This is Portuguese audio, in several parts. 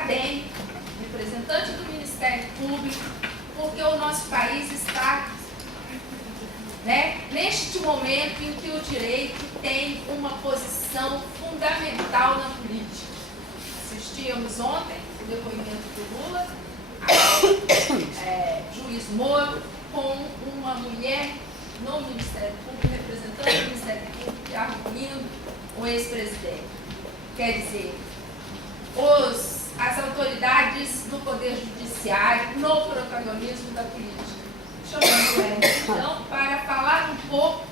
acadêmico, representante do Ministério Público, porque o nosso país está, neste momento em que o direito tem uma posição fundamental na política. Assistíamos ontem o depoimento do Lula, juiz Moro, com uma mulher no Ministério Público, representante do Ministério Público, arguindo o ex-presidente. Quer dizer, as autoridades do Poder Judiciário no protagonismo da política. Chamando ela, então, para falar um pouco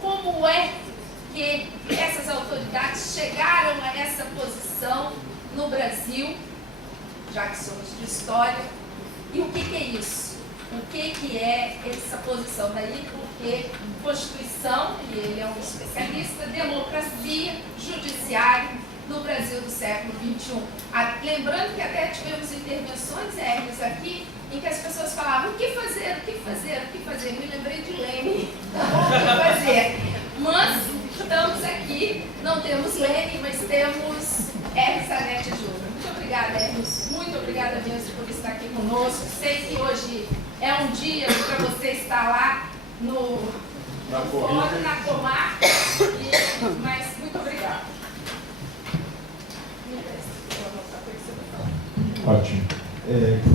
como é que essas autoridades chegaram a essa posição no Brasil, já que somos de história, e o que é isso? O que é essa posição daí? Porque Constituição, e ele é um especialista, democracia, judiciário no Brasil do século XXI. Lembrando que até tivemos intervenções aéreas aqui, em que as pessoas falavam o que fazer, o que fazer, o que fazer. Me lembrei de Lênin, o que fazer. Mas estamos aqui, não temos Lênin, mas temos Hermes Zanetti Júnior. Muito obrigada, Hermes. Muito obrigada mesmo por estar aqui conosco. Sei que hoje é um dia para você estar lá na comarca, mas muito obrigada. Ótimo.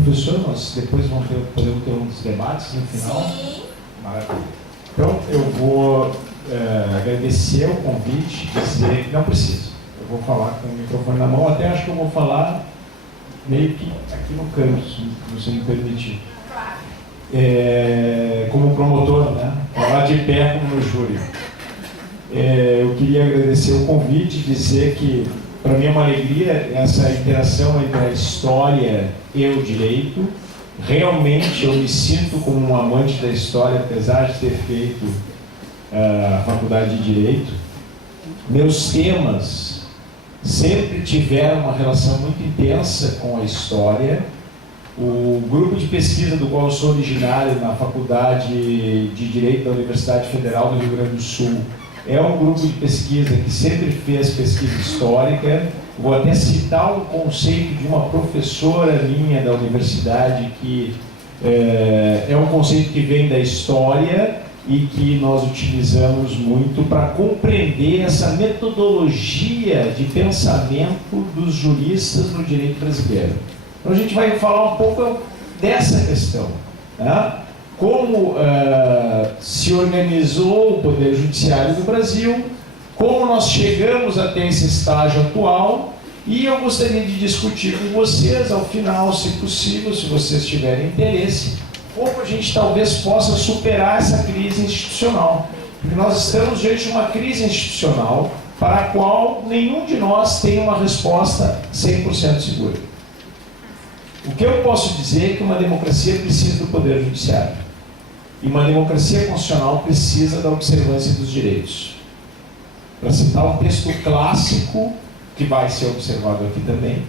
Professor, nós depois podemos ter uns debates no final? Sim. Maravilha. Então, eu vou agradecer o convite, dizer que não preciso. Eu vou falar com o microfone na mão, até acho que eu vou falar meio que aqui no canto, se você me permitir. Claro. Como promotor, né? Falar de pé como no júri. Eu queria agradecer o convite, dizer que para mim é uma alegria essa interação entre a história e o direito. Realmente eu me sinto como um amante da história, apesar de ter feito a faculdade de Direito. Meus temas sempre tiveram uma relação muito intensa com a história. O grupo de pesquisa do qual eu sou originário na Faculdade de Direito da Universidade Federal do Rio Grande do Sul é um grupo de pesquisa que sempre fez pesquisa histórica. Vou até citar um conceito de uma professora minha da universidade, que é um conceito que vem da história e que nós utilizamos muito para compreender essa metodologia de pensamento dos juristas no direito brasileiro. Então a gente vai falar um pouco dessa questão, né? Como se organizou o Poder Judiciário do Brasil, como nós chegamos até esse estágio atual, e eu gostaria de discutir com vocês, ao final, se possível, se vocês tiverem interesse, como a gente talvez possa superar essa crise institucional. Porque nós estamos diante de uma crise institucional para a qual nenhum de nós tem uma resposta 100% segura. O que eu posso dizer é que uma democracia precisa do Poder Judiciário. E uma democracia constitucional precisa da observância dos direitos. Para citar um texto clássico, que vai ser observado aqui também,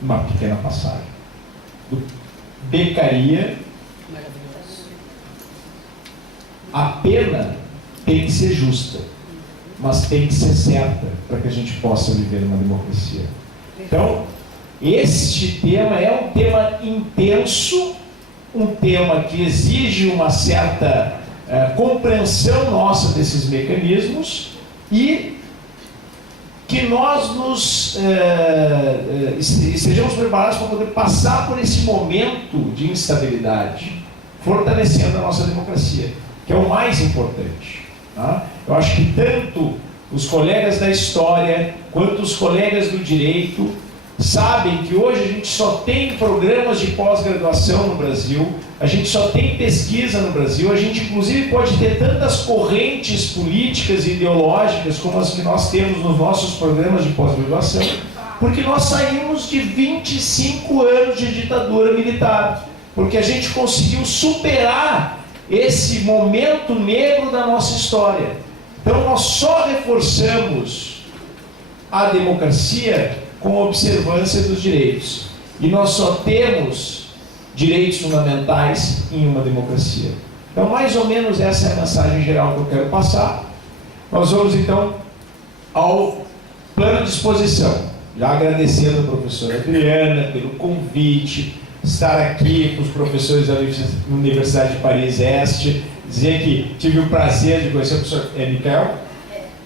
uma pequena passagem, do Beccaria: a pena tem que ser justa, mas tem que ser certa, para que a gente possa viver numa democracia. Então, este tema é um tema intenso, um tema que exige uma certa compreensão nossa desses mecanismos, e que nós estejamos preparados para poder passar por esse momento de instabilidade, fortalecendo a nossa democracia, que é o mais importante. Tá? Eu acho que tanto os colegas da história quanto os colegas do direito sabem que hoje a gente só tem programas de pós-graduação no Brasil, a gente só tem pesquisa no Brasil, a gente inclusive pode ter tantas correntes políticas e ideológicas como as que nós temos nos nossos programas de pós-graduação, porque nós saímos de 25 anos de ditadura militar, porque a gente conseguiu superar esse momento negro da nossa história. Então nós só reforçamos a democracia com a observância dos direitos. E nós só temos direitos fundamentais em uma democracia. Então, mais ou menos essa é a mensagem geral que eu quero passar. Nós vamos, então, ao plano de exposição. já agradecendo a professora Adriana pelo convite, estar aqui com os professores da Universidade de Paris Este, dizer que tive o prazer de conhecer o professor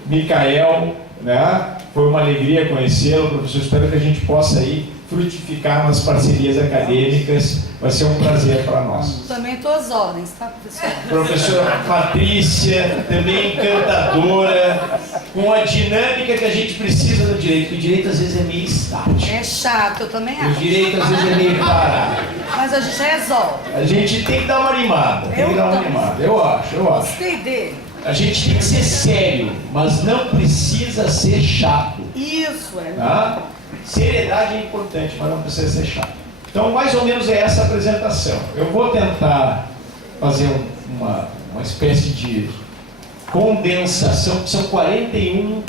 Micael, né? Foi uma alegria conhecê-lo, professor. Espero que a gente possa aí frutificar nas parcerias acadêmicas. Vai ser um prazer para nós. Também estou às ordens, tá, professor? Professora Patrícia, também encantadora, com a dinâmica que a gente precisa no direito. O direito às vezes é meio estático. É chato, eu também O acho. direito às vezes é meio parado. Mas a gente resolve. A gente tem que dar uma animada. Tem que dar uma animada. Eu acho. Gostei dele. A gente tem que ser sério, mas não precisa ser chato. Isso, é. Tá? Seriedade é importante, mas não precisa ser chato. Então, mais ou menos é essa a apresentação. Eu vou tentar fazer uma espécie de condensação, que são 41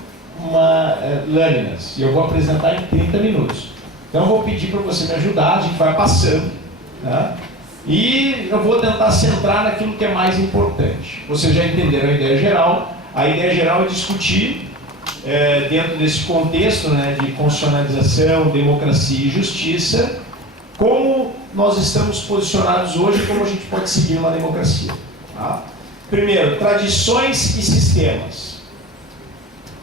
lâminas, e eu vou apresentar em 30 minutos. Então, eu vou pedir para você me ajudar, a gente vai passando, tá? E eu vou tentar centrar naquilo que é mais importante. Vocês já entenderam a ideia geral. A ideia geral é discutir, dentro desse contexto, né, de constitucionalização, democracia e justiça, como nós estamos posicionados hoje e como a gente pode seguir uma democracia. Tá? Primeiro, tradições e sistemas.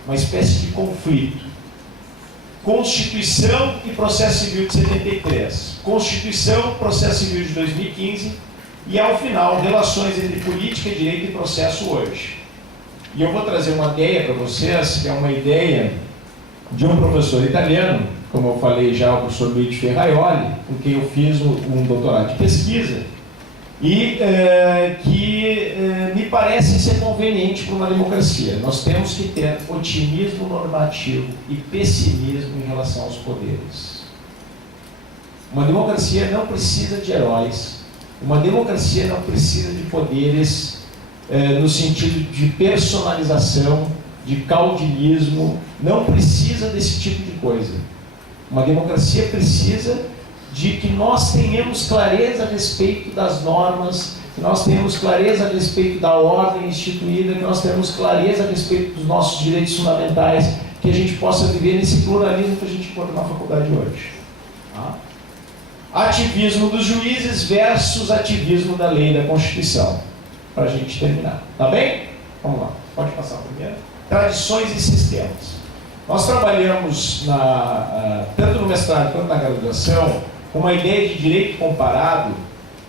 Uma espécie de conflito. Constituição e processo civil de 73. Constituição, processo civil de 2015. E, ao final, relações entre política, direito e processo hoje. E eu vou trazer uma ideia para vocês, que é uma ideia de um professor italiano, como eu falei já, o professor Luigi Ferraioli, com quem eu fiz um doutorado de pesquisa, e que me parece ser conveniente para uma democracia. Nós temos que ter otimismo normativo e pessimismo em relação aos poderes. Uma democracia não precisa de heróis, uma democracia não precisa de poderes no sentido de personalização, de caudilismo, não precisa desse tipo de coisa. Uma democracia precisa de que nós tenhamos clareza a respeito das normas, que nós tenhamos clareza a respeito da ordem instituída, que nós tenhamos clareza a respeito dos nossos direitos fundamentais, que a gente possa viver nesse pluralismo que a gente encontra na faculdade hoje. Tá? Ativismo dos juízes versus ativismo da lei e da Constituição. Para a gente terminar. Tá bem? Vamos lá. Pode passar primeiro. Tradições e sistemas. Nós trabalhamos, tanto no mestrado quanto na graduação, com uma ideia de direito comparado,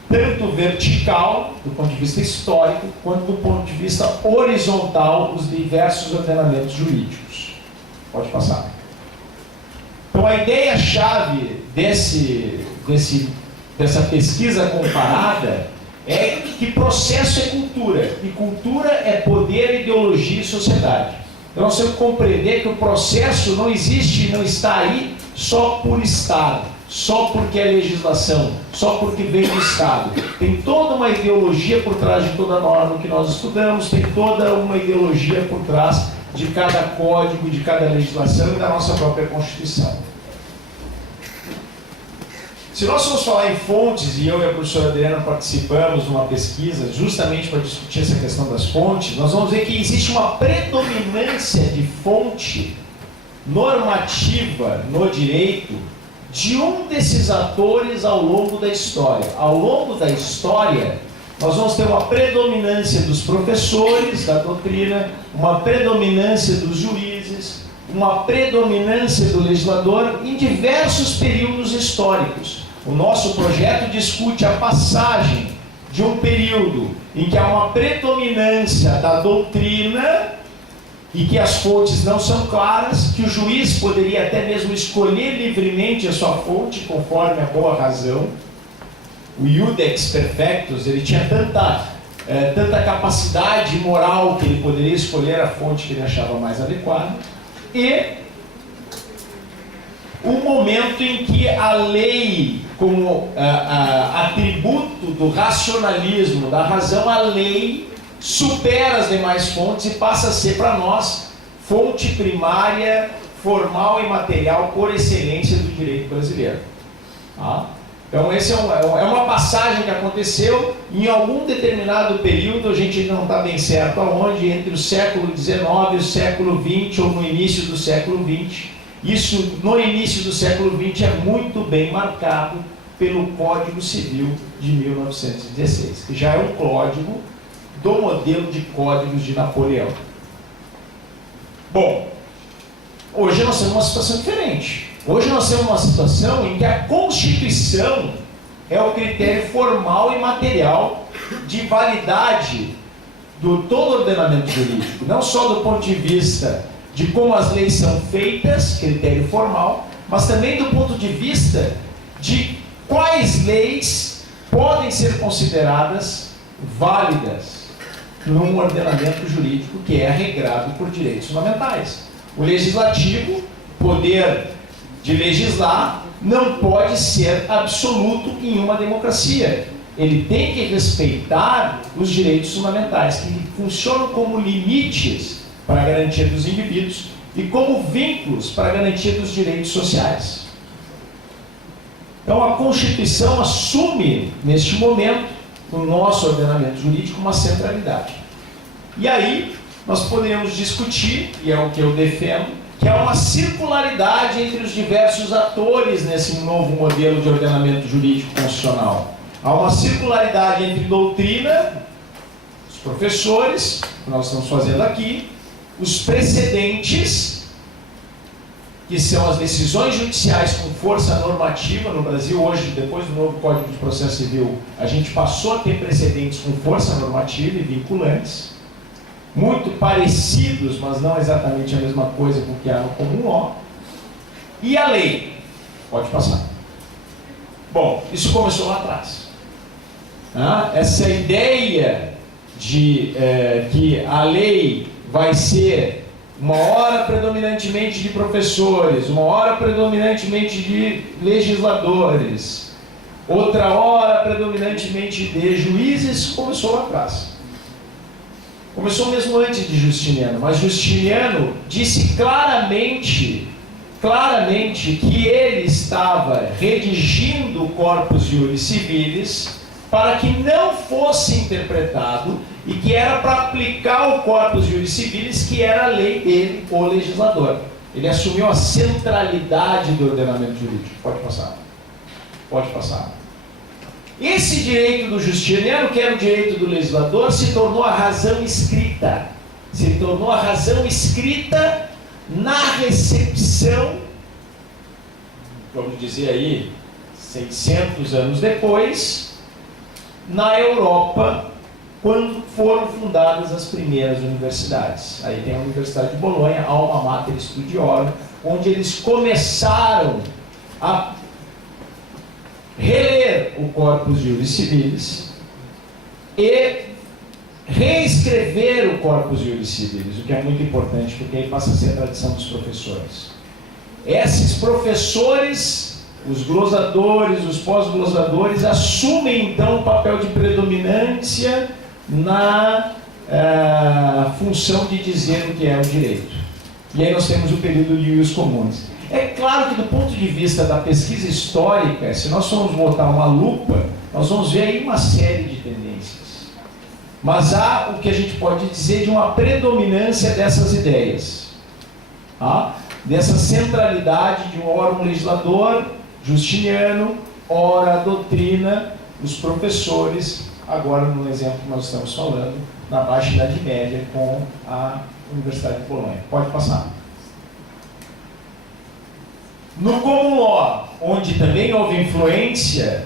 tanto vertical, do ponto de vista histórico, quanto do ponto de vista horizontal, dos diversos ordenamentos jurídicos. Pode passar. Então, a ideia-chave dessa pesquisa comparada é que processo é cultura, e cultura é poder, ideologia e sociedade. Então nós temos que compreender que o processo não existe e não está aí só por Estado, só porque é legislação, só porque vem do Estado. Tem toda uma ideologia por trás de toda norma que nós estudamos, tem toda uma ideologia por trás de cada código, de cada legislação e da nossa própria Constituição. Se nós formos falar em fontes, e eu e a professora Adriana participamos de uma pesquisa justamente para discutir essa questão das fontes, nós vamos ver que existe uma predominância de fonte normativa no direito de um desses atores ao longo da história. Ao longo da história, nós vamos ter uma predominância dos professores da doutrina, uma predominância dos juízes, uma predominância do legislador em diversos períodos históricos. O nosso projeto discute a passagem de um período em que há uma predominância da doutrina e que as fontes não são claras, que o juiz poderia até mesmo escolher livremente a sua fonte conforme a boa razão. O iudex perfectus, ele tinha tanta capacidade moral que ele poderia escolher a fonte que ele achava mais adequada. E um momento em que a lei, como atributo do racionalismo, da razão, a lei supera as demais fontes e passa a ser para nós fonte primária, formal e material por excelência do direito brasileiro. Tá? Então essa é uma passagem que aconteceu em algum determinado período, a gente não está bem certo aonde, entre o século XIX e o século XX ou no início do século XX, Isso, no início do século XX, é muito bem marcado pelo Código Civil de 1916, que já é um código do modelo de códigos de Napoleão. Bom, hoje nós temos uma situação diferente. Hoje nós temos uma situação em que a Constituição é o critério formal e material de validade do todo o ordenamento jurídico, não só do ponto de vista de como as leis são feitas, critério formal, mas também do ponto de vista de quais leis podem ser consideradas válidas num ordenamento jurídico que é regrado por direitos fundamentais. O legislativo, poder de legislar, não pode ser absoluto em uma democracia. Ele tem que respeitar os direitos fundamentais, que funcionam como limites para a garantia dos indivíduos e como vínculos para a garantia dos direitos sociais. Então a Constituição assume, neste momento, no nosso ordenamento jurídico, uma centralidade. E aí nós podemos discutir, e é o que eu defendo, que há uma circularidade entre os diversos atores nesse novo modelo de ordenamento jurídico constitucional. Há uma circularidade entre doutrina, os professores, que nós estamos fazendo aqui, os precedentes, que são as decisões judiciais com força normativa no Brasil. Hoje, depois do novo Código de Processo Civil, a gente passou a ter precedentes com força normativa e vinculantes, muito parecidos, mas não exatamente a mesma coisa com o que há no Common Law. E a lei? Pode passar. Bom, isso começou lá atrás. Essa ideia de que a lei vai ser uma hora predominantemente de professores, uma hora predominantemente de legisladores, outra hora predominantemente de juízes, começou lá atrás. Começou mesmo antes de Justiniano, mas Justiniano disse claramente que ele estava redigindo o Corpus Juris Civilis para que não fosse interpretado e que era para aplicar o Corpus Juris Civilis, que era a lei dele, o legislador. Ele assumiu a centralidade do ordenamento jurídico. Pode passar. Pode passar. Esse direito do Justiniano, que era o direito do legislador, se tornou a razão escrita. Se tornou a razão escrita na recepção, vamos dizer aí, 600 anos depois, na Europa, quando foram fundadas as primeiras universidades. Aí tem a Universidade de Bolonha, Alma Mater Studiorum, onde eles começaram a reler o Corpus Juris Civilis e reescrever o Corpus Juris Civilis, o que é muito importante, porque aí passa a ser a tradição dos professores. Esses professores, os glosadores, os pós-glosadores, assumem então o papel de predominância na função de dizer o que é o direito. E aí nós temos o período de ius comunes. É claro que do ponto de vista da pesquisa histórica, se nós formos botar uma lupa, nós vamos ver aí uma série de tendências. Mas há o que a gente pode dizer de uma predominância dessas ideias. Dessa centralidade de um órgão legislador, Justiniano, ora a doutrina, os professores, agora no exemplo que nós estamos falando, na Baixa Idade Média, com a Universidade de Bolonha. Pode passar. No Common Law, onde também houve influência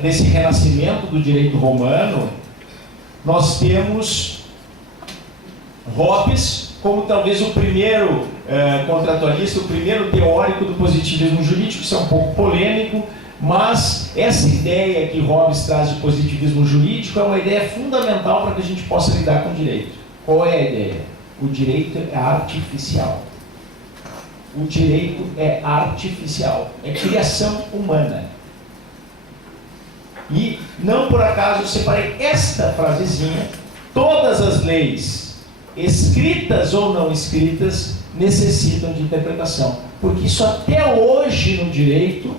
desse renascimento do direito romano, nós temos Hobbes como talvez o primeiro contratualista, o primeiro teórico do positivismo jurídico. Isso é um pouco polêmico, mas essa ideia que Hobbes traz de positivismo jurídico é uma ideia fundamental para que a gente possa lidar com o direito. Qual é a ideia? O direito é artificial. O direito é artificial, é criação humana. E não por acaso eu separei esta frasezinha: todas as leis, escritas ou não escritas, necessitam de interpretação. Porque isso até hoje no direito,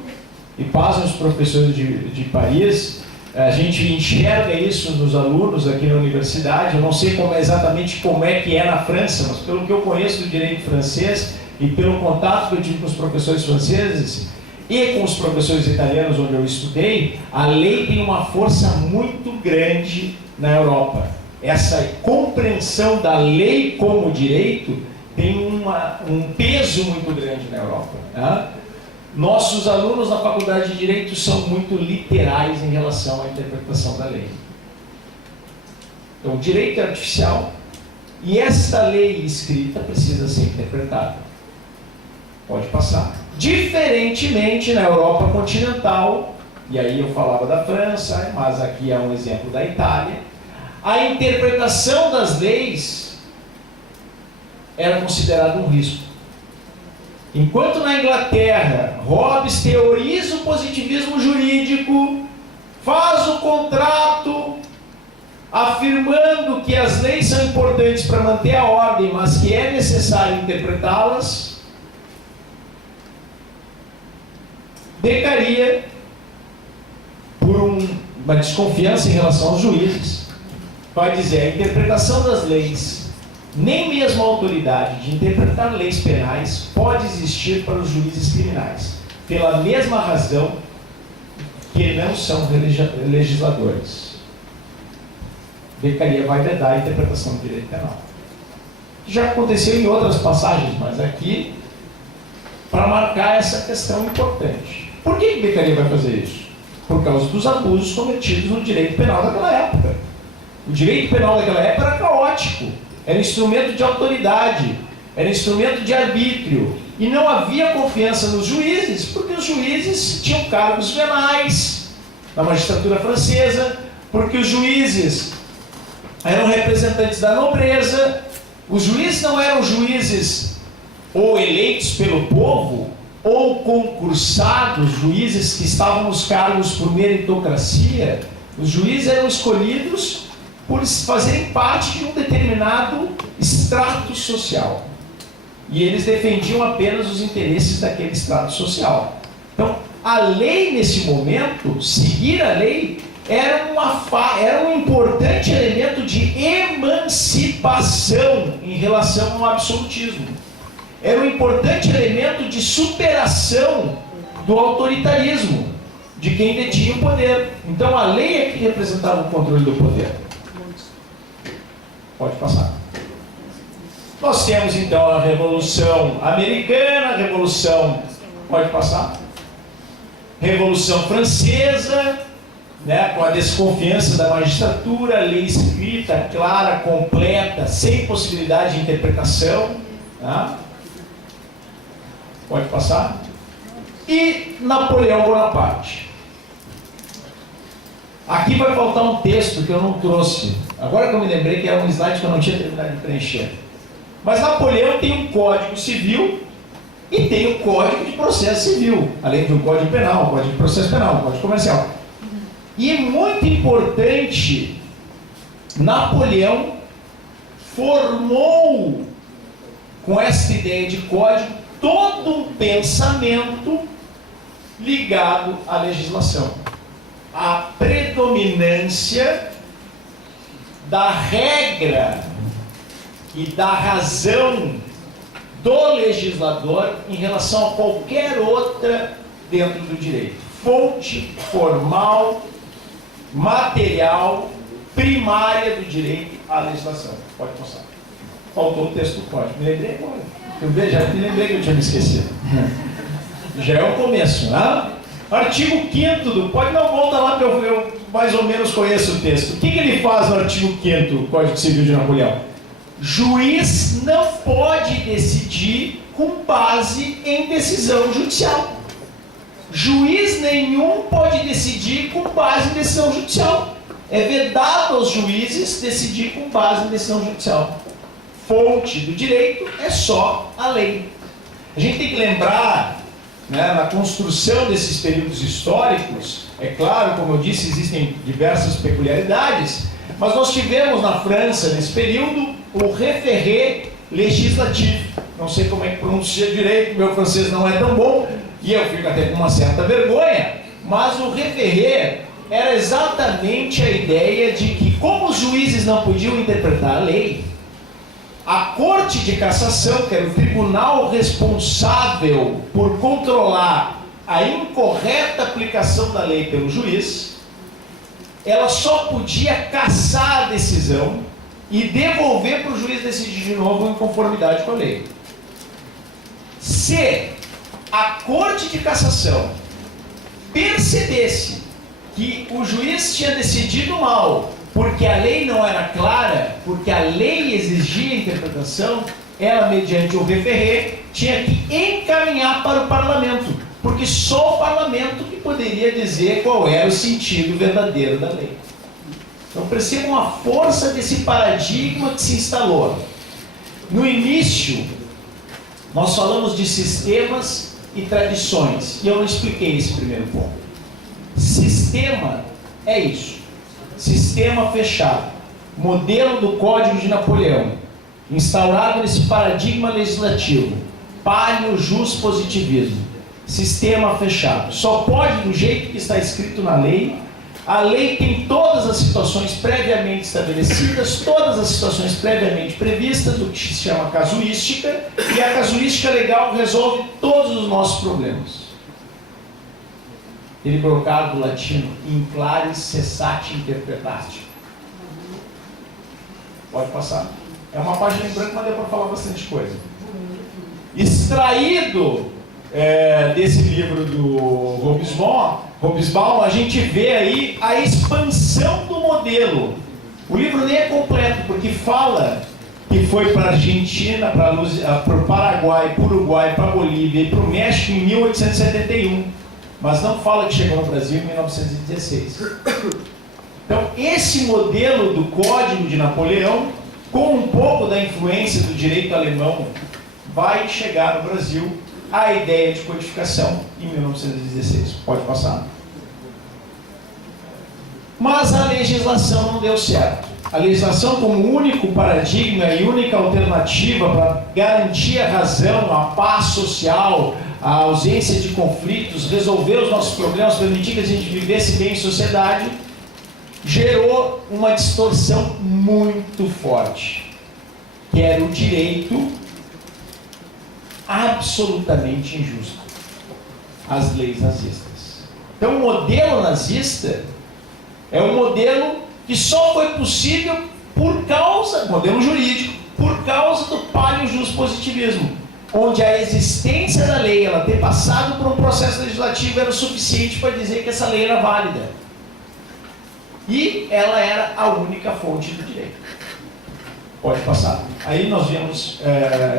e pasmem os professores de Paris, a gente enxerga isso nos alunos aqui na universidade. Eu não sei exatamente como é que é na França, mas pelo que eu conheço do direito francês, e pelo contato que eu tive com os professores franceses e com os professores italianos onde eu estudei, a lei tem uma força muito grande na Europa. Essa compreensão da lei como direito tem um peso muito grande na Europa, né? Nossos alunos na faculdade de Direito são muito literais em relação à interpretação da lei. Então, o direito é artificial e esta lei escrita precisa ser interpretada. Pode passar. Diferentemente na Europa continental, e aí eu falava da França, mas aqui é um exemplo da Itália, a interpretação das leis era considerada um risco. Enquanto na Inglaterra, Hobbes teoriza o positivismo jurídico, faz o contrato afirmando que as leis são importantes para manter a ordem, mas que é necessário interpretá-las, pecaria por uma desconfiança em relação aos juízes. Vai dizer, a interpretação das leis, nem mesmo a autoridade de interpretar leis penais pode existir para os juízes criminais, pela mesma razão que não são legisladores. Beccaria vai vedar a interpretação do direito penal. Já aconteceu em outras passagens, mas aqui, para marcar essa questão importante. Por que Beccaria vai fazer isso? Por causa dos abusos cometidos no direito penal daquela época. O direito penal daquela época era caótico, era instrumento de autoridade, era instrumento de arbítrio, e não havia confiança nos juízes, porque os juízes tinham cargos venais na magistratura francesa, porque os juízes eram representantes da nobreza, os juízes não eram juízes ou eleitos pelo povo, ou concursados, juízes que estavam nos cargos por meritocracia. Os juízes eram escolhidos por fazerem parte de um determinado extrato social. E eles defendiam apenas os interesses daquele extrato social. Então, a lei nesse momento, seguir a lei, era um importante elemento de emancipação em relação ao absolutismo. Era um importante elemento de superação do autoritarismo, de quem detinha o poder. Então, a lei é que representava o controle do poder. Pode passar. Nós temos então a Revolução Americana, a Revolução, pode passar, Revolução Francesa, né, com a desconfiança da magistratura, lei escrita, clara, completa, sem possibilidade de interpretação, tá? Pode passar. E Napoleão Bonaparte. Aqui vai faltar um texto que eu não trouxe. Agora que eu me lembrei que era um slide que eu não tinha terminado de preencher. Mas Napoleão tem um Código Civil e tem o Código de Processo Civil, além do Código Penal, o Código de Processo Penal, o Código Comercial. E é muito importante, Napoleão formou com essa ideia de código todo um pensamento ligado à legislação. A predominância da regra e da razão do legislador em relação a qualquer outra dentro do direito. Fonte formal, material, primária do direito à legislação. Pode passar. Faltou o texto do código. Me lembrei agora. Já me lembrei que eu tinha me esquecido. Já é o começo, né? Artigo 5º do... Pode dar uma volta lá que eu mais ou menos conheço o texto. O que ele faz no artigo 5º do Código Civil de Napoleão? Juiz não pode decidir com base em decisão judicial. Juiz nenhum pode decidir com base em decisão judicial. É vedado aos juízes decidir com base em decisão judicial. Fonte do direito é só a lei. A gente tem que lembrar, né, na construção desses períodos históricos, é claro, como eu disse, existem diversas peculiaridades, mas nós tivemos na França, nesse período, o référé legislativo. Não sei como é que pronuncia direito, meu francês não é tão bom, e eu fico até com uma certa vergonha, mas o référé era exatamente a ideia de que, como os juízes não podiam interpretar a lei a Corte de Cassação, que era o tribunal responsável por controlar a incorreta aplicação da lei pelo juiz, ela só podia cassar a decisão e devolver para o juiz decidir de novo em conformidade com a lei. Se a Corte de Cassação percebesse que o juiz tinha decidido mal, porque a lei não era clara, porque a lei exigia interpretação, ela, mediante o referré, tinha que encaminhar para o parlamento, porque só o parlamento que poderia dizer qual era o sentido verdadeiro da lei. Então percebam a força desse paradigma que se instalou. No início, nós falamos de sistemas e tradições, e eu não expliquei esse primeiro ponto. Sistema é isso. Sistema fechado, modelo do Código de Napoleão, instaurado nesse paradigma legislativo, paleo-jus-positivismo, sistema fechado. Só pode do jeito que está escrito na lei. A lei tem todas as situações previamente estabelecidas, todas as situações previamente previstas, o que se chama casuística, e a casuística legal resolve todos os nossos problemas. Ele brocado do latino, in claris cessate interpretatio. Pode passar. É uma página em branco, mas deu para falar bastante coisa. Extraído desse livro do Hobsbawm, a gente vê aí a expansão do modelo. O livro nem é completo, porque fala que foi para a Argentina, para o Paraguai, para o Uruguai, para a Bolívia e para o México em 1871. Mas não fala que chegou no Brasil em 1916. Então, esse modelo do Código de Napoleão, com um pouco da influência do direito alemão, vai chegar no Brasil a ideia de codificação em 1916. Pode passar. Mas a legislação não deu certo. A legislação como único paradigma e única alternativa para garantir a razão, a paz social, a ausência de conflitos, resolver os nossos problemas, permitir que a gente vivesse bem em sociedade, gerou uma distorção muito forte, que era o direito absolutamente injusto, as leis nazistas. Então o modelo nazista é um modelo que só foi possível por causa, modelo jurídico, por causa do paleo-jus-positivismo, onde a existência da lei, ela ter passado por um processo legislativo era o suficiente para dizer que essa lei era válida. E ela era a única fonte do direito. Pode passar. Aí nós viemos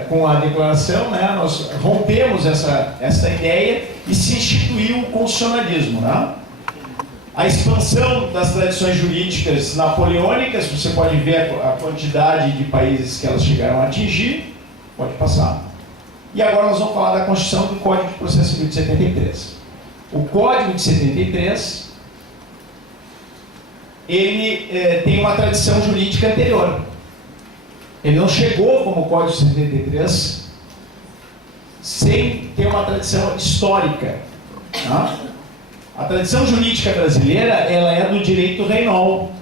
com a declaração, né, nós rompemos essa ideia e se instituiu o constitucionalismo. Né? A expansão das tradições jurídicas napoleônicas, você pode ver a quantidade de países que elas chegaram a atingir. Pode passar. E agora nós vamos falar da Constituição do Código de Processo Civil de 73. O Código de 73, ele tem uma tradição jurídica anterior. Ele não chegou como Código de 73 sem ter uma tradição histórica. Tá? A tradição jurídica brasileira, ela é do direito reinol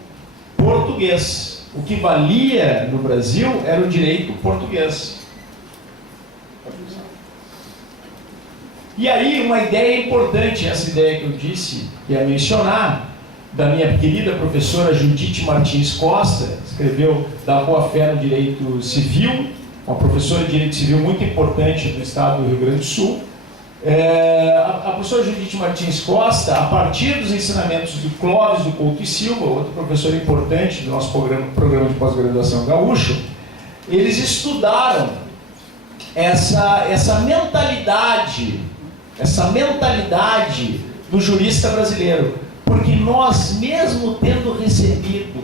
português. O que valia no Brasil era o direito português. E aí, uma ideia importante, essa ideia que eu disse, que ia mencionar, da minha querida professora Judite Martins Costa, escreveu Da Boa Fé no Direito Civil, uma professora de Direito Civil muito importante do estado do Rio Grande do Sul. A professora Judite Martins Costa, a partir dos ensinamentos do Clóvis do Couto e Silva, outro professor importante do nosso programa de pós-graduação gaúcho, eles estudaram essa mentalidade do jurista brasileiro, porque nós, mesmo tendo recebido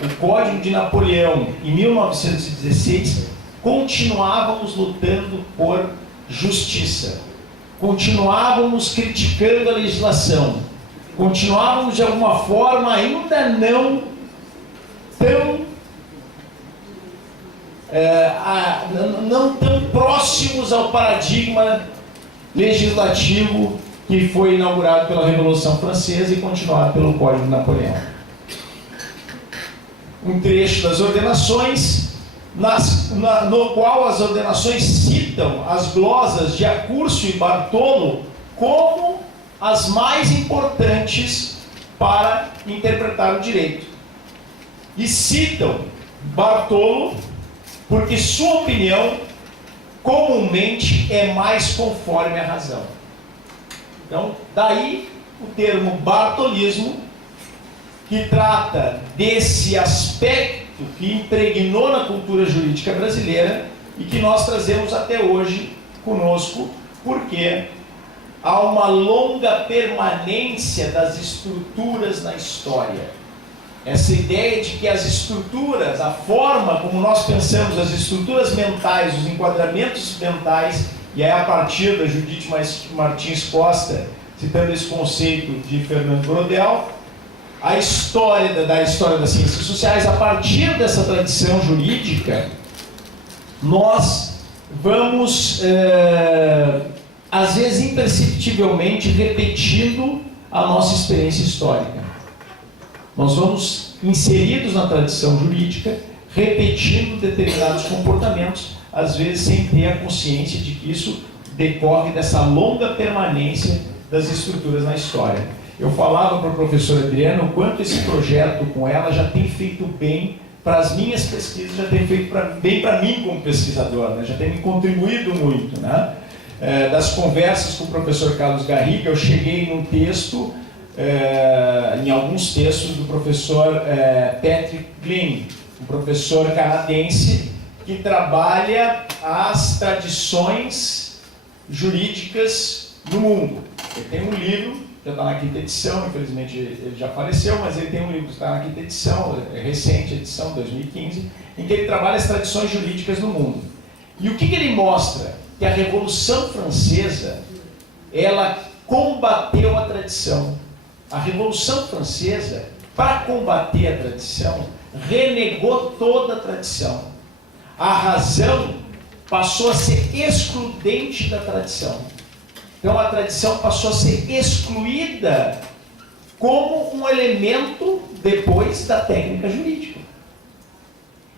o Código de Napoleão em 1916, continuávamos lutando por justiça, continuávamos criticando a legislação, continuávamos de alguma forma ainda não tão próximos ao paradigma legislativo que foi inaugurado pela Revolução Francesa e continuado pelo Código de Napoleão. Um trecho das ordenações no qual as ordenações citam as glosas de Acúrcio e Bartolo como as mais importantes para interpretar o direito. E citam Bartolo porque sua opinião comumente é mais conforme a razão. Então, daí o termo bartolismo, que trata desse aspecto que impregnou na cultura jurídica brasileira e que nós trazemos até hoje conosco, porque há uma longa permanência das estruturas na história. Essa ideia de que as estruturas, a forma como nós pensamos, as estruturas mentais, os enquadramentos mentais, e é a partir da Judite Martins Costa, citando esse conceito de Fernando Brodel, a história das ciências sociais, a partir dessa tradição jurídica, nós vamos, às vezes imperceptivelmente, repetindo a nossa experiência histórica. Nós vamos inseridos na tradição jurídica, repetindo determinados comportamentos, às vezes sem ter a consciência de que isso decorre dessa longa permanência das estruturas na história. Eu falava para a professora Adriana o quanto esse projeto com ela já tem feito bem para as minhas pesquisas, já tem feito bem para mim como pesquisador, né? Já tem me contribuído muito, né? Das conversas com o professor Carlos Garriga, eu cheguei num texto, em alguns textos do professor Patrick Glynn, um professor canadense que trabalha as tradições jurídicas no mundo. Ele tem um livro, já está na 5ª edição, infelizmente ele já faleceu, mas ele tem um livro que está na 5ª edição, recente edição, 2015, em que ele trabalha as tradições jurídicas no mundo. E o que ele mostra? Que a Revolução Francesa, ela combateu a tradição. A Revolução Francesa, para combater a tradição, renegou toda a tradição. A razão passou a ser excludente da tradição. Então a tradição passou a ser excluída como um elemento depois da técnica jurídica.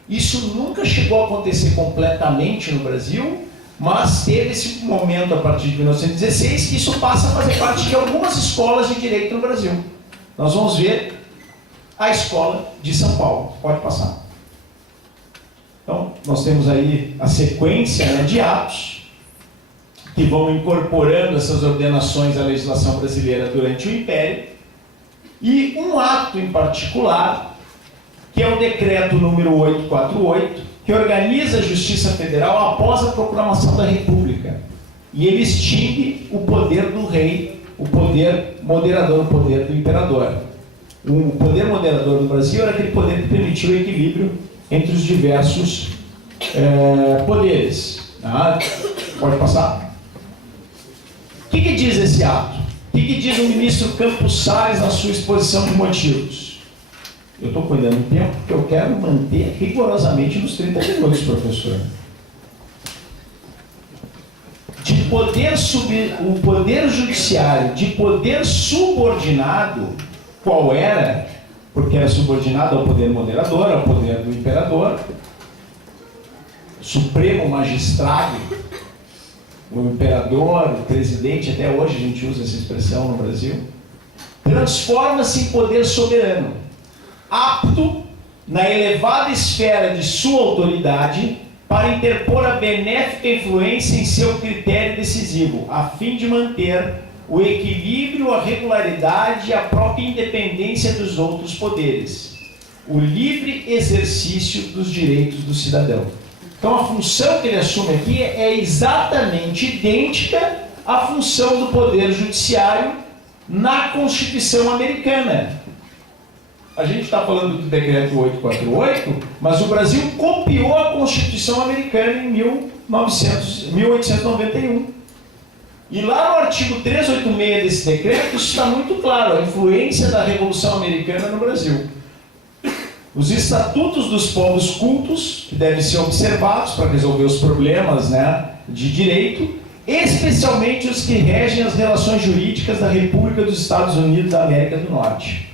Isso nunca chegou a acontecer completamente no Brasil, mas teve esse momento a partir de 1916 que isso passa a fazer parte de algumas escolas de direito no Brasil. Nós vamos ver a escola de São Paulo. Pode passar. Então, nós temos aí a sequência, né, de atos que vão incorporando essas ordenações à legislação brasileira durante o Império, e um ato em particular, que é o decreto número 848, que organiza a Justiça Federal após a proclamação da República. E ele extingue o poder do rei, o poder moderador, o poder do imperador. O poder moderador do Brasil era aquele poder que permitiu o equilíbrio entre os diversos poderes. Pode passar? O que diz esse ato? O que diz o ministro Campos Salles na sua exposição de motivos? Eu estou cuidando do tempo porque eu quero manter rigorosamente nos 30 minutos, professor. O poder judiciário de poder subordinado, qual era? Porque era subordinado ao poder moderador, ao poder do imperador, supremo magistrado, o imperador, o presidente, até hoje a gente usa essa expressão no Brasil, transforma-se em poder soberano, apto na elevada esfera de sua autoridade para interpor a benéfica influência em seu critério decisivo, a fim de manter o equilíbrio, a regularidade e a própria independência dos outros poderes, o livre exercício dos direitos do cidadão. Então a função que ele assume aqui é exatamente idêntica à função do poder judiciário na Constituição americana. A gente está falando do decreto 848, mas o Brasil copiou a Constituição americana em 1891. E lá no artigo 386 desse decreto, isso está muito claro, a influência da Revolução Americana no Brasil. Os estatutos dos povos cultos, que devem ser observados para resolver os problemas, né, de direito, especialmente os que regem as relações jurídicas da República dos Estados Unidos da América do Norte.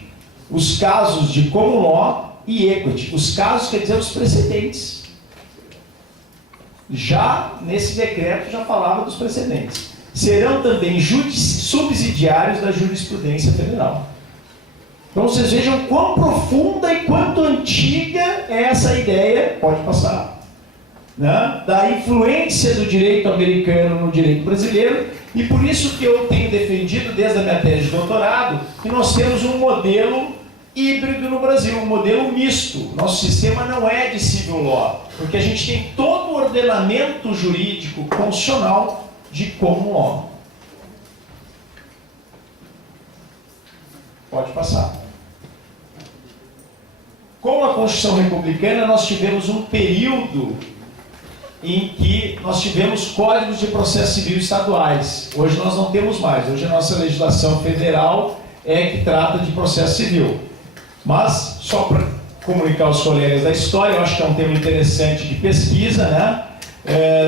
Os casos de common law e equity. Os casos quer dizer os precedentes. já nesse decreto já falava dos precedentes. Serão também subsidiários da jurisprudência federal. Então vocês vejam quão profunda e quanto antiga é essa ideia, pode passar, né, da influência do direito americano no direito brasileiro, e por isso que eu tenho defendido desde a minha tese de doutorado que nós temos um modelo híbrido no Brasil, um modelo misto. Nosso sistema não é de civil law, porque a gente tem todo o ordenamento jurídico constitucional de common law. Pode passar. Com a Constituição Republicana, nós tivemos um período em que nós tivemos códigos de processo civil estaduais. Hoje nós não temos mais. Hoje a nossa legislação federal é que trata de processo civil. Mas, só para comunicar aos colegas da história, eu acho que é um tema interessante de pesquisa, né?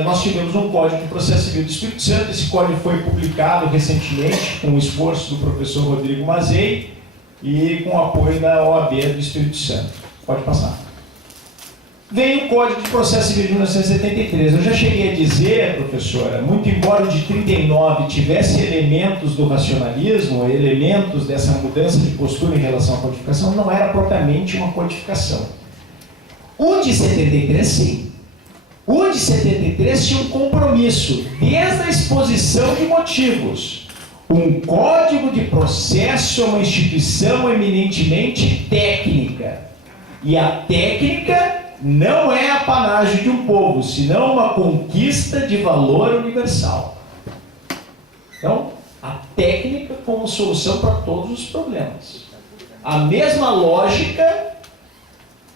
Nós tivemos um Código de Processo Civil do Espírito Santo. Esse código foi publicado recentemente com o esforço do professor Rodrigo Mazei e com o apoio da OAB do Espírito Santo. Pode passar. Vem o Código de Processo Civil de 1973. Eu já cheguei a dizer, professora, muito embora o de 39 tivesse elementos do racionalismo, elementos dessa mudança de postura em relação à codificação, não era propriamente uma codificação. O de 73, sim. O de 73 tinha um compromisso, desde a exposição de motivos. Um código de processo é uma instituição eminentemente técnica. E a técnica não é apanágio de um povo, senão uma conquista de valor universal. Então, a técnica como solução para todos os problemas. A mesma lógica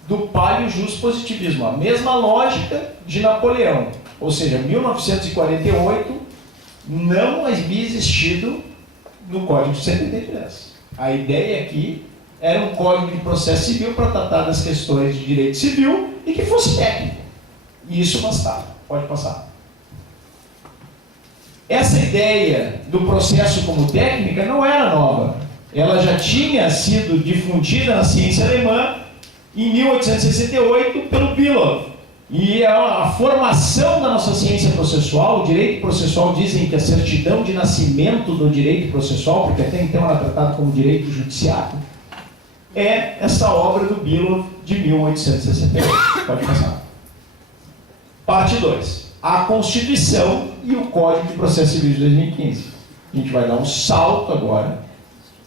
do paleo-jus-positivismo, a mesma lógica de Napoleão. Ou seja, 1948 não havia existido no Código de 73. A ideia aqui era um código de processo civil para tratar das questões de direito civil e que fosse técnico. E isso bastava. Pode passar. Essa ideia do processo como técnica não era nova. Ela já tinha sido difundida na ciência alemã em 1868 pelo Bülow. E a formação da nossa ciência processual, o direito processual, dizem que a certidão de nascimento do direito processual, porque até então era tratado como direito judiciário, é essa obra do Bülow de 1868. Pode passar. Parte 2. A Constituição e o Código de Processo Civil de 2015. A gente vai dar um salto agora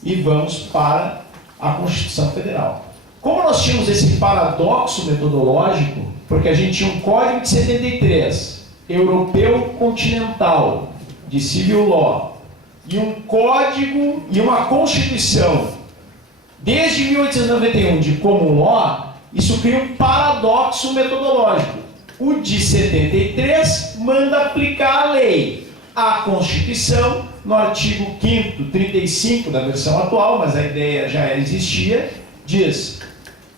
e vamos para a Constituição Federal. Como nós tínhamos esse paradoxo metodológico, porque a gente tinha um Código de 73, europeu continental, de civil law, e um código e uma Constituição desde 1891 de common law, isso cria um paradoxo metodológico. O de 73 manda aplicar a lei. A Constituição, no artigo 5º, 35 da versão atual, mas a ideia já existia, diz: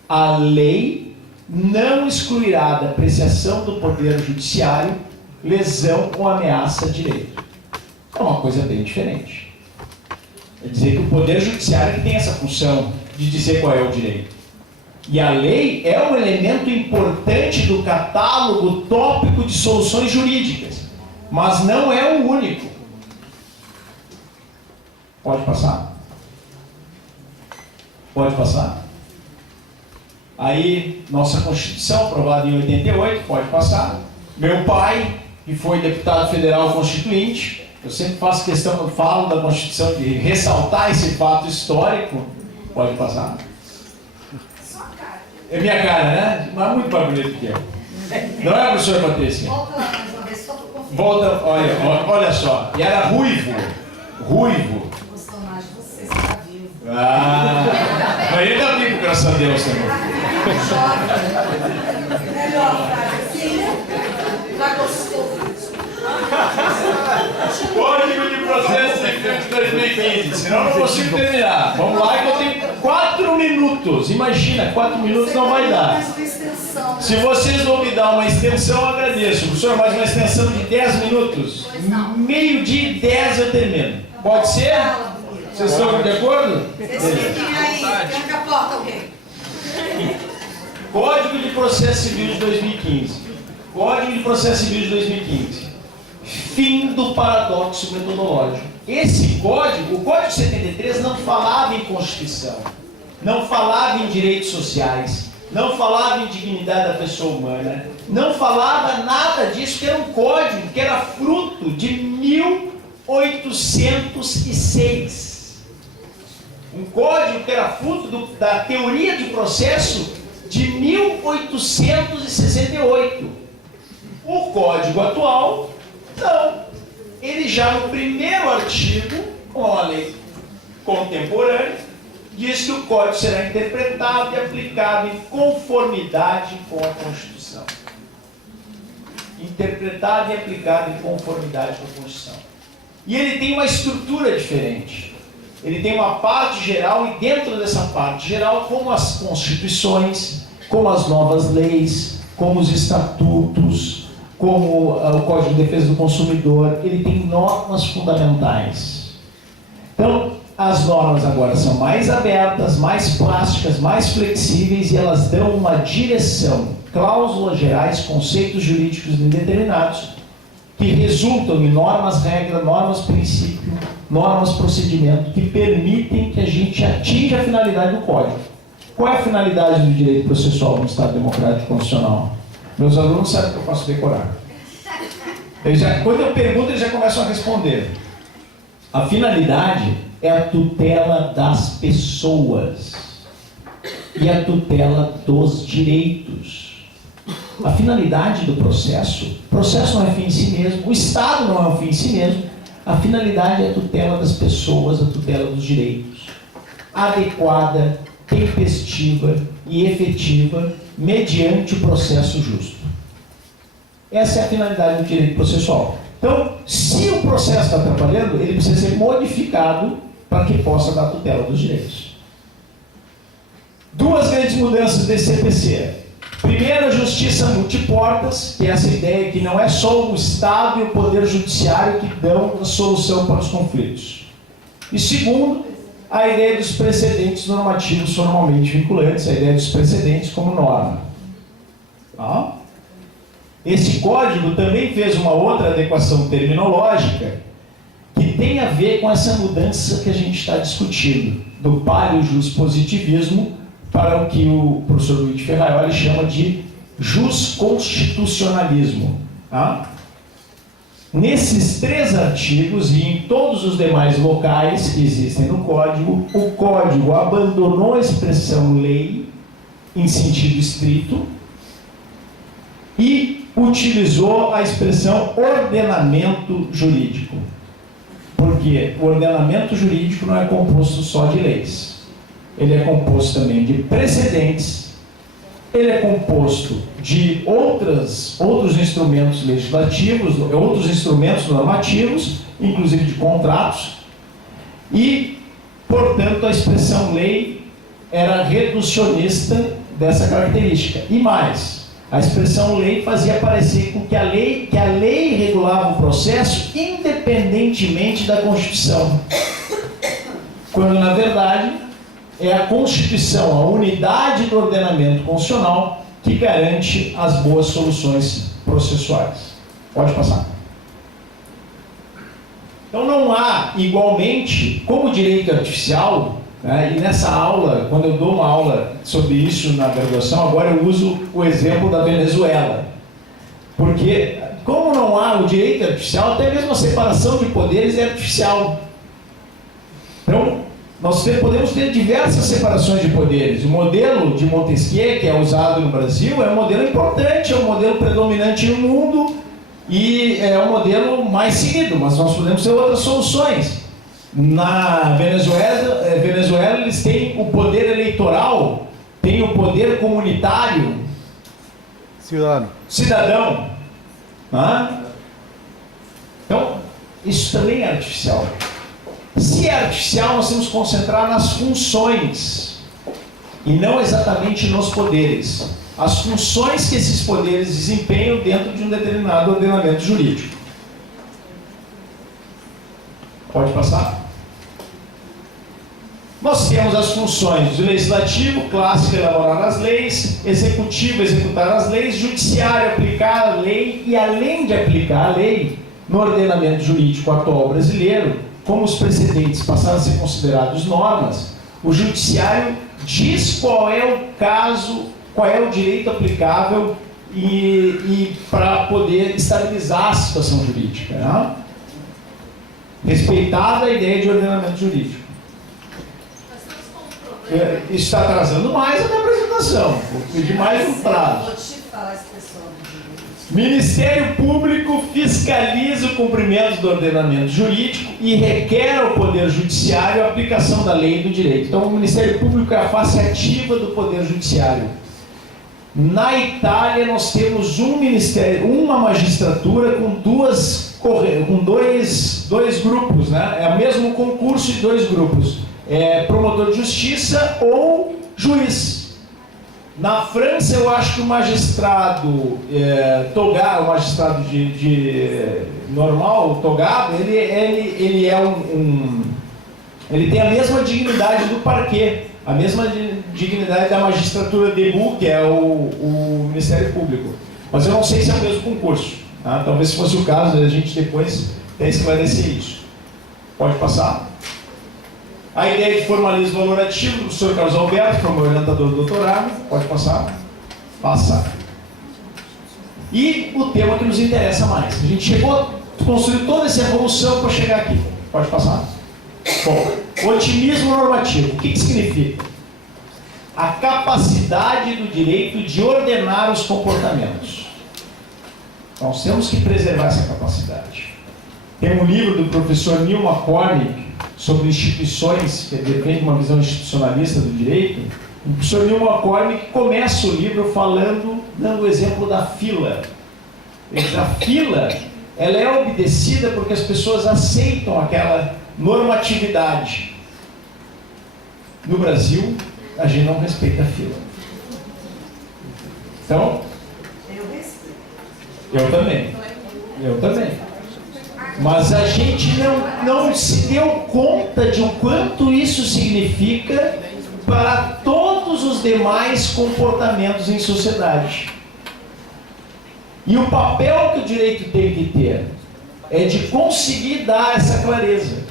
a lei não excluirá da apreciação do poder judiciário lesão ou ameaça a direito. É uma coisa bem diferente. É dizer que o Poder Judiciário tem essa função de dizer qual é o direito. E a lei é um elemento importante do catálogo tópico de soluções jurídicas, mas não é o único. Pode passar? Pode passar? Aí, nossa Constituição, aprovada em 88, pode passar. Meu pai, que foi deputado federal constituinte, eu sempre faço questão, quando falo da Constituição, de ressaltar esse fato histórico. Pode passar. Sua cara. É minha cara, né? Mas muito mais bonito que eu. Não é, professora Patrícia? Volta lá mais uma vez, só para conferir. Volta, olha só. E era ruivo. Ruivo. Gostou mais de você, você está vivo. Ah, mas ele tá vivo, graças a Deus também. Jovem. Melhor frase. Sim, já gostou. Código de Processo Civil de 2015, senão eu não consigo terminar. Vamos lá que eu tenho 4 minutos. Imagina, 4 minutos não vai dar. Mais uma extensão. Se vocês vão me dar uma extensão, eu agradeço. Professor, mais uma extensão de 10 minutos. Meio-dia e 10 eu termino. Pode ser? Vocês estão de acordo? Vocês fiquem aí, tranca a porta alguém. Código de Processo Civil de 2015. Código de Processo Civil de 2015. Fim do paradoxo metodológico. Esse código, o Código 73, não falava em Constituição, não falava em direitos sociais, não falava em dignidade da pessoa humana, não falava nada disso, que era um código que era fruto de 1806. Um código que era fruto da teoria de processo de 1868. O código atual, não. Ele já no primeiro artigo, com a lei contemporânea, diz que o código será interpretado e aplicado em conformidade com a Constituição. Interpretado e aplicado em conformidade com a Constituição. E ele tem uma estrutura diferente. Ele tem uma parte geral e dentro dessa parte geral, como as constituições, como as novas leis, como os estatutos, como o Código de Defesa do Consumidor, ele tem normas fundamentais. Então, as normas agora são mais abertas, mais plásticas, mais flexíveis e elas dão uma direção, cláusulas gerais, conceitos jurídicos indeterminados, que resultam em normas, regras, normas, princípio, normas, procedimento, que permitem que a gente atinja a finalidade do Código. Qual é a finalidade do direito processual no Estado Democrático Constitucional? Meus alunos sabem que eu posso decorar. Quando eu pergunto, eles já começam a responder. A finalidade é a tutela das pessoas e a tutela dos direitos. A finalidade do processo, o processo não é fim em si mesmo, o Estado não é um fim em si mesmo, a finalidade é a tutela das pessoas, a tutela dos direitos, adequada, tempestiva e efetiva, mediante o processo justo. Essa é a finalidade do direito processual. Então, se o processo está atrapalhando, ele precisa ser modificado para que possa dar tutela dos direitos. Duas grandes mudanças desse CPC. Primeiro, a justiça multiportas, que é essa ideia que não é só o Estado e o Poder Judiciário que dão a solução para os conflitos. E segundo, a ideia dos precedentes normativos formalmente vinculantes, a ideia dos precedentes como norma. Tá? Esse código também fez uma outra adequação terminológica que tem a ver com essa mudança que a gente está discutindo, do paleojuspositivismo para o que o professor Luiz Ferraioli chama de jusconstitucionalismo. Tá? Nesses 3 artigos e em todos os demais locais que existem no Código, o Código abandonou a expressão lei em sentido estrito e utilizou a expressão ordenamento jurídico. Porque o ordenamento jurídico não é composto só de leis. Ele é composto também de precedentes, ele é composto de outros instrumentos legislativos, outros instrumentos normativos, inclusive de contratos, e, portanto, a expressão lei era reducionista dessa característica. E mais, a expressão lei fazia parecer com que a lei regulava o processo independentemente da Constituição. Quando, na verdade, é a Constituição, a unidade do ordenamento constitucional, que garante as boas soluções processuais. Pode passar. Então não há, igualmente, como direito artificial, né, e nessa aula, quando eu dou uma aula sobre isso na graduação, agora eu uso o exemplo da Venezuela. Porque, como não há o direito artificial, até mesmo a separação de poderes é artificial. Então, nós podemos ter diversas separações de poderes. O modelo de Montesquieu, que é usado no Brasil, é um modelo importante, é um modelo predominante no mundo e é um modelo mais seguido, mas nós podemos ter outras soluções. Na Venezuela eles têm o poder eleitoral, têm o poder comunitário, cidadão. Então, isso também é artificial. Se é artificial, nós temos que concentrar nas funções e não exatamente nos poderes. As funções que esses poderes desempenham dentro de um determinado ordenamento jurídico. Pode passar? Nós temos as funções do legislativo, clássico, elaborar as leis, executivo, executar as leis, judiciário, aplicar a lei, e além de aplicar a lei no ordenamento jurídico atual brasileiro, como os precedentes passaram a ser considerados normas, o judiciário diz qual é o caso, qual é o direito aplicável e para poder estabilizar a situação jurídica, né? Respeitada a ideia de ordenamento jurídico. Isso está atrasando mais a minha apresentação. Vou pedir mais um prazo. Vou te falar esse pessoal. Ministério Público fiscaliza o cumprimento do ordenamento jurídico e requer ao Poder Judiciário a aplicação da lei e do direito. Então, o Ministério Público é a face ativa do Poder Judiciário. Na Itália, nós temos um ministério, uma magistratura com dois grupos, né? É o mesmo concurso de dois grupos. Promotor de justiça ou juiz. Na França, eu acho que o magistrado togado, o magistrado normal, o togado, ele tem a mesma dignidade do parquet, a mesma dignidade da magistratura debout, que é o Ministério Público. Mas eu não sei se é o mesmo concurso. Tá? Talvez se fosse o caso, a gente depois tem que esclarecer isso. Pode passar? A ideia de formalismo valorativo do professor Carlos Alberto, que foi o meu orientador do doutorado. Pode passar? Passa. E o tema que nos interessa mais. A gente construiu toda essa evolução para chegar aqui. Pode passar? Bom, otimismo normativo. O que significa? A capacidade do direito de ordenar os comportamentos. Nós temos que preservar essa capacidade. Tem um livro do professor Neil McCormick sobre instituições, que vem de uma visão institucionalista do direito. O professor Neil McCormick começa o livro dando o exemplo da fila. Ele diz, a fila, ela é obedecida porque as pessoas aceitam aquela normatividade. No Brasil, a gente não respeita a fila. Então, Eu respeito. eu também. Mas a gente não se deu conta de o quanto isso significa para todos os demais comportamentos em sociedade. E o papel que o direito tem que ter é de conseguir dar essa clareza.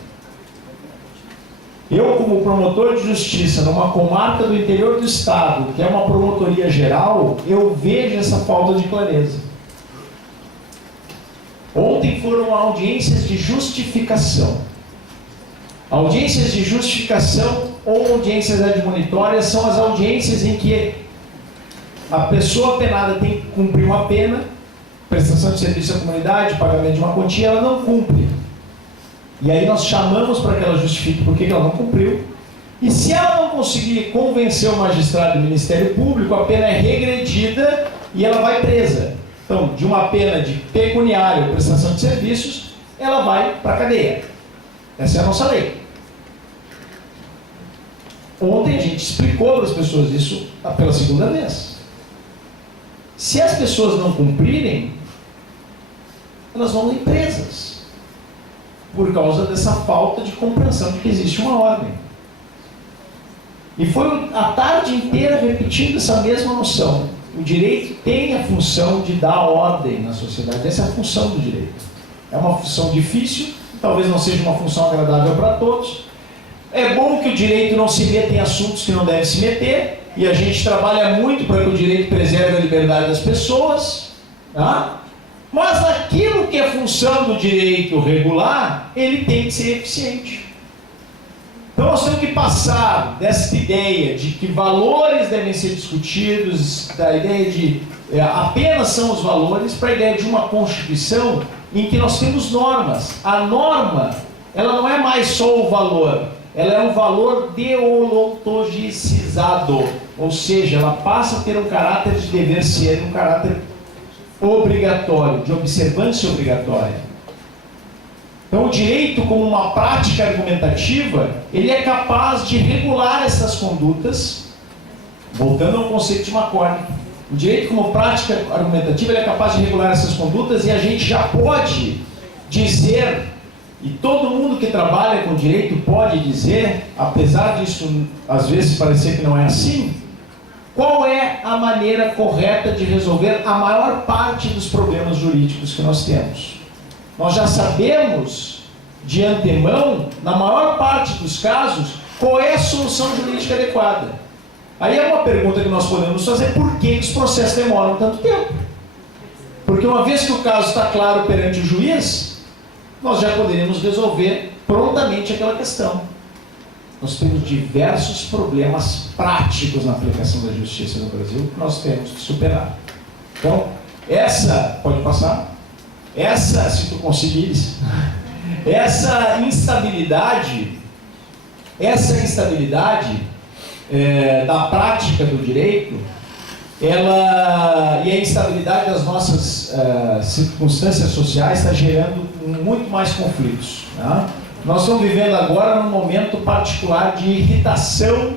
Eu, como promotor de justiça numa comarca do interior do estado, que é uma promotoria geral, eu vejo essa falta de clareza. Ontem foram audiências de justificação. Audiências de justificação ou audiências admonitórias são as audiências em que a pessoa penada tem que cumprir uma pena, prestação de serviço à comunidade, pagamento de uma quantia, ela não cumpre. E aí nós chamamos para que ela justifique por que ela não cumpriu. E se ela não conseguir convencer o magistrado do Ministério Público, a pena é regredida e ela vai presa. Então, de uma pena de pecuniário ou prestação de serviços, ela vai para a cadeia. Essa é a nossa lei. Ontem a gente explicou para as pessoas isso pela segunda vez. Se as pessoas não cumprirem, elas vão ir presas. Por causa dessa falta de compreensão de que existe uma ordem. E foi a tarde inteira repetindo essa mesma noção. O direito tem a função de dar ordem na sociedade. Essa é a função do direito. É uma função difícil, talvez não seja uma função agradável para todos. É bom que o direito não se meta em assuntos que não deve se meter, e a gente trabalha muito para que o direito preserve a liberdade das pessoas, tá? Mas aquilo que é função do direito regular, ele tem que ser eficiente. Então nós temos que passar dessa ideia de que valores devem ser discutidos, da ideia de apenas são os valores, para a ideia de uma Constituição em que nós temos normas. A norma, ela não é mais só o valor, ela é um valor deontologicizado, ou seja, ela passa a ter um caráter de dever ser, um caráter obrigatório, de observância obrigatória. Então, o direito, como uma prática argumentativa, ele é capaz de regular essas condutas, voltando ao conceito de McCormick. O direito, como prática argumentativa, ele é capaz de regular essas condutas, e a gente já pode dizer e todo mundo que trabalha com direito pode dizer, apesar disso às vezes parecer que não é assim, qual é a maneira correta de resolver a maior parte dos problemas jurídicos que nós temos. Nós já sabemos de antemão, na maior parte dos casos, qual é a solução jurídica adequada. Aí é uma pergunta que nós podemos fazer: por que os processos demoram tanto tempo? Porque uma vez que o caso está claro perante o juiz, nós já poderíamos resolver prontamente aquela questão. Nós temos diversos problemas práticos na aplicação da justiça no Brasil que nós temos que superar. Então, essa, pode passar? Essa, se tu conseguires, essa instabilidade da prática do direito, e a instabilidade das nossas circunstâncias sociais está gerando muito mais conflitos, né? Nós estamos vivendo agora num momento particular de irritação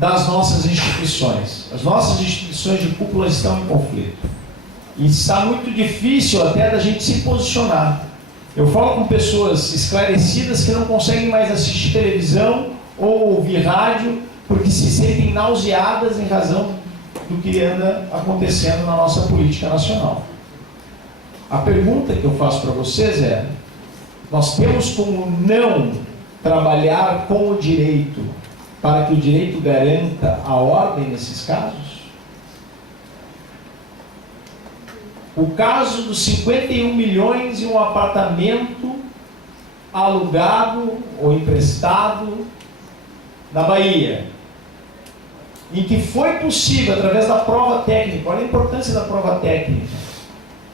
das nossas instituições. As nossas instituições de cúpula estão em conflito. E está muito difícil até da gente se posicionar. Eu falo com pessoas esclarecidas que não conseguem mais assistir televisão ou ouvir rádio porque se sentem nauseadas em razão do que anda acontecendo na nossa política nacional. A pergunta que eu faço para vocês é: nós temos como não trabalhar com o direito para que o direito garanta a ordem nesses casos? O caso dos 51 milhões e um apartamento alugado ou emprestado na Bahia, em que foi possível, através da prova técnica, olha a importância da prova técnica,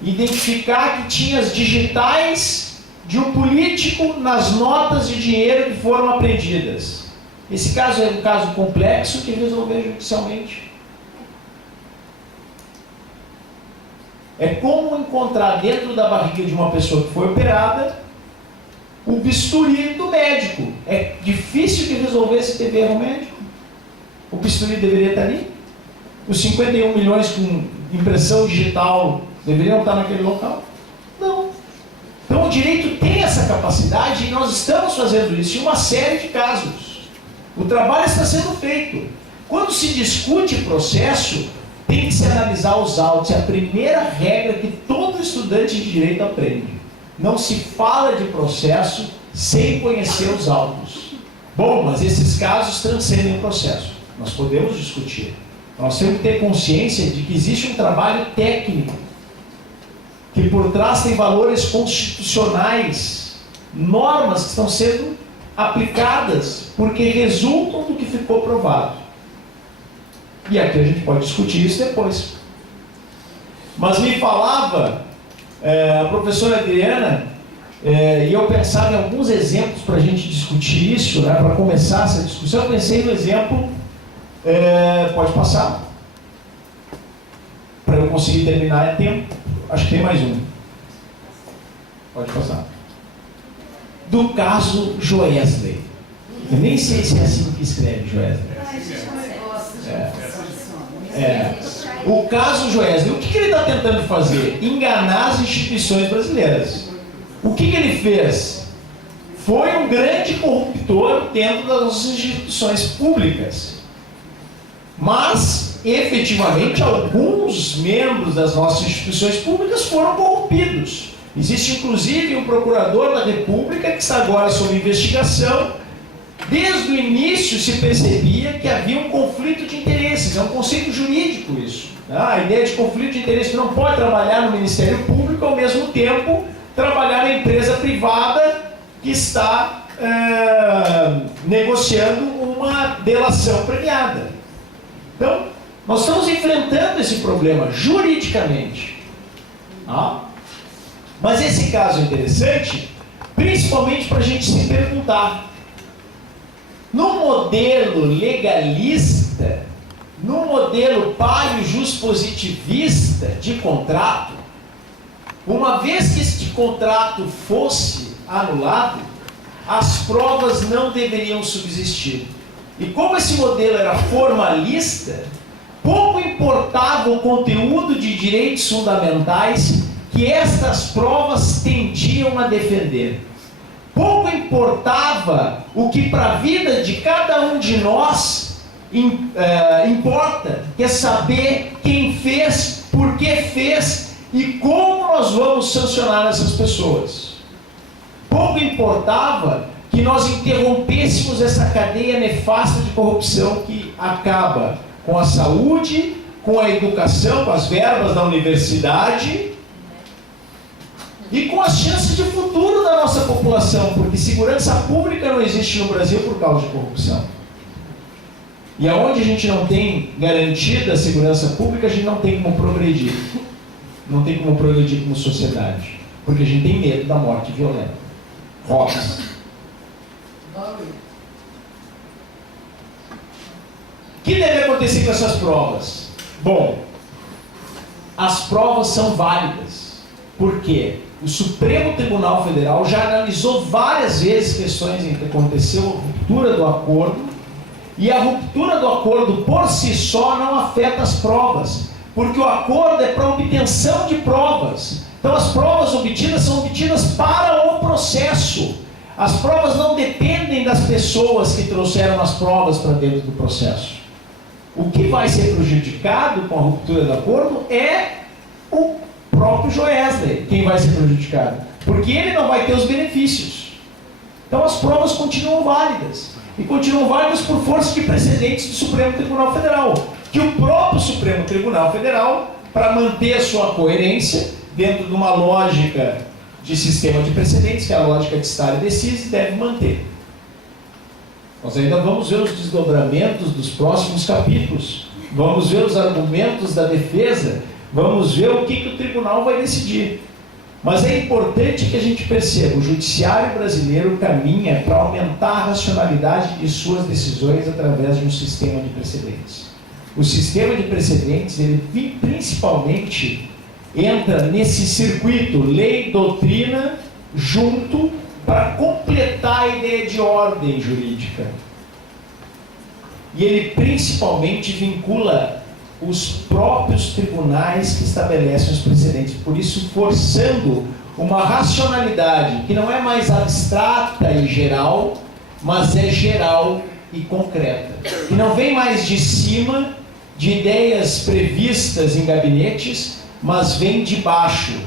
identificar que tinha as digitais de um político nas notas de dinheiro que foram apreendidas. Esse caso é um caso complexo que resolver judicialmente. É como encontrar dentro da barriga de uma pessoa que foi operada o bisturi do médico. É difícil de resolver se teve erro médico. O bisturi deveria estar ali. Os 51 milhões com impressão digital deveriam estar naquele local? Não. Então o direito tem essa capacidade e nós estamos fazendo isso em uma série de casos. O trabalho está sendo feito. Quando se discute processo, tem que se analisar os autos. É a primeira regra que todo estudante de direito aprende. Não se fala de processo sem conhecer os autos. Bom, mas esses casos transcendem o processo. Nós podemos discutir. Nós temos que ter consciência de que existe um trabalho técnico, que por trás tem valores constitucionais, normas que estão sendo aplicadas porque resultam do que ficou provado. E aqui a gente pode discutir isso depois. Mas me falava a professora Adriana, e eu pensava em alguns exemplos para a gente discutir isso, né, para começar essa discussão. Eu pensei no exemplo, pode passar, para eu conseguir terminar em tempo. Acho que tem mais um. Pode passar. Do caso Joesley. Eu nem sei se é assim que escreve Joesley. O caso Joesley, o que ele está tentando fazer? Enganar as instituições brasileiras. O que ele fez? Foi um grande corruptor dentro das nossas instituições públicas. Mas, efetivamente, alguns membros das nossas instituições públicas foram corrompidos. Existe, inclusive, um procurador da República que está agora sob investigação. Desde o início se percebia que havia um conflito de interesses. É um conceito jurídico isso. A ideia de conflito de interesses, que não pode trabalhar no Ministério Público ao mesmo tempo trabalhar na empresa privada que está negociando uma delação premiada. Então, nós estamos enfrentando esse problema juridicamente. Mas esse caso é interessante, principalmente para a gente se perguntar. No modelo legalista, no modelo paleo-juspositivista de contrato, uma vez que este contrato fosse anulado, as provas não deveriam subsistir. E como esse modelo era formalista, pouco importava o conteúdo de direitos fundamentais que estas provas tendiam a defender. pouco importava o que para a vida de cada um de nós importa, que é saber quem fez, por que fez e como nós vamos sancionar essas pessoas. Pouco importava que nós interrompêssemos essa cadeia nefasta de corrupção que acaba com a saúde, com a educação, com as verbas da universidade e com as chances de futuro da nossa população, porque segurança pública não existe no Brasil por causa de corrupção. E aonde a gente não tem garantida a segurança pública, a gente não tem como progredir. Não tem como progredir como sociedade, porque a gente tem medo da morte violenta. Rodas. O que deve acontecer com essas provas? Bom, as provas são válidas. Por quê? O Supremo Tribunal Federal já analisou várias vezes questões em que aconteceu a ruptura do acordo, e a ruptura do acordo por si só não afeta as provas, porque o acordo é para obtenção de provas. Então as provas obtidas são obtidas para o processo. As provas não dependem das pessoas que trouxeram as provas para dentro do processo. O que vai ser prejudicado com a ruptura do acordo é o próprio Joesley, quem vai ser prejudicado, porque ele não vai ter os benefícios. Então as provas continuam válidas, e continuam válidas por força de precedentes do Supremo Tribunal Federal, que o próprio Supremo Tribunal Federal, para manter a sua coerência dentro de uma lógica de sistema de precedentes, que é a lógica de stare decisis, deve manter. Nós ainda vamos ver os desdobramentos dos próximos capítulos, vamos ver os argumentos da defesa, vamos ver o que o tribunal vai decidir. Mas é importante que a gente perceba, o judiciário brasileiro caminha para aumentar a racionalidade de suas decisões através de um sistema de precedentes. O sistema de precedentes, ele principalmente entra nesse circuito lei, doutrina, junto, para completar a ideia de ordem jurídica. E ele principalmente vincula os próprios tribunais que estabelecem os precedentes, por isso forçando uma racionalidade que não é mais abstrata e geral, mas é geral e concreta, que não vem mais de cima de ideias previstas em gabinetes, mas vem de baixo,